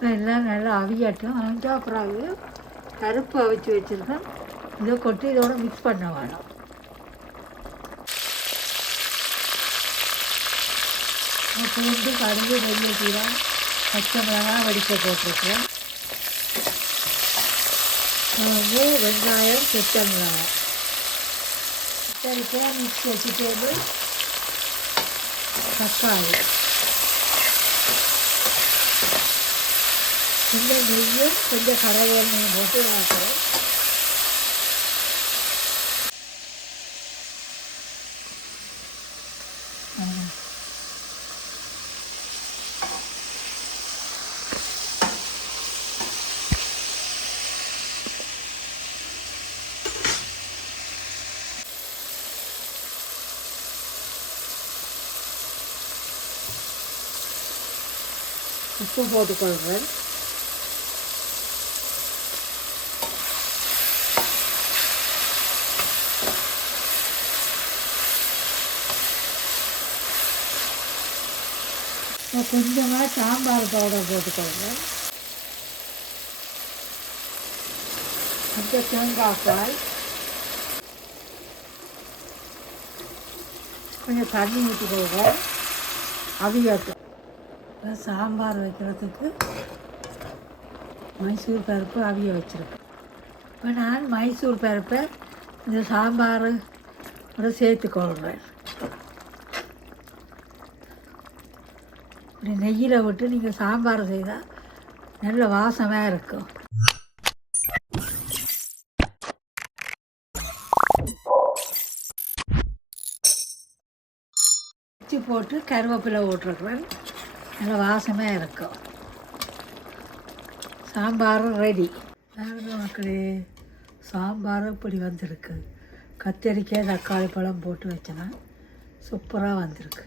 எல்லாம் நல்லா அவியாட்டும். அவிஞ்சா பிறகு கருப்பு அவிச்சு வச்சுருக்கேன். இதை கொட்டி இதோட மிக்ஸ் பண்ண வேணும். பூண்டு கடுகு வெள்ளை சீரம் பச்சை மிளகாய் வடிக்க போட்டிருக்கேன். வந்து வெங்காயம் பச்சை மிளகாய். சரிக்காக மிக்ஸ் வச்சுட்டு தக்காளி. கொஞ்சம் நெய்யும் கொஞ்சம் கடலையும் போட்டு வளர்க்குறேன் உப்பு போட்டுக்கொள்கிறேன் நான் கொஞ்சமாக சாம்பார் பவுடர் போட்டுக்கொள்கிறேன் கொஞ்சம் தேங்காய் பால். கொஞ்சம் தண்ணி ஊற்றிக்கொள்கிறேன் அவியட்டும் சாம்பார் வைக்கிறதுக்கு மைசூர் பருப்பு அவிய வச்சுருக்கேன். இப்போ நான் மைசூர் பருப்பை இந்த சாம்பார் சேர்த்துக்கொள்கிறேன் இப்படி நெய்யில் விட்டு நீங்கள் சாம்பார் செய்தால் நல்ல வாசமாக இருக்கும். வச்சு போட்டு கருவேப்பிலை போட்டிருக்கிறேன். நல்ல வாசமாக இருக்கும். சாம்பாரும் ரெடி மக்களே சாம்பார் இப்படி வந்திருக்கு. கத்தரிக்காய் தக்காளி பழம் போட்டு வச்சேன்னா சூப்பராக வந்திருக்கு.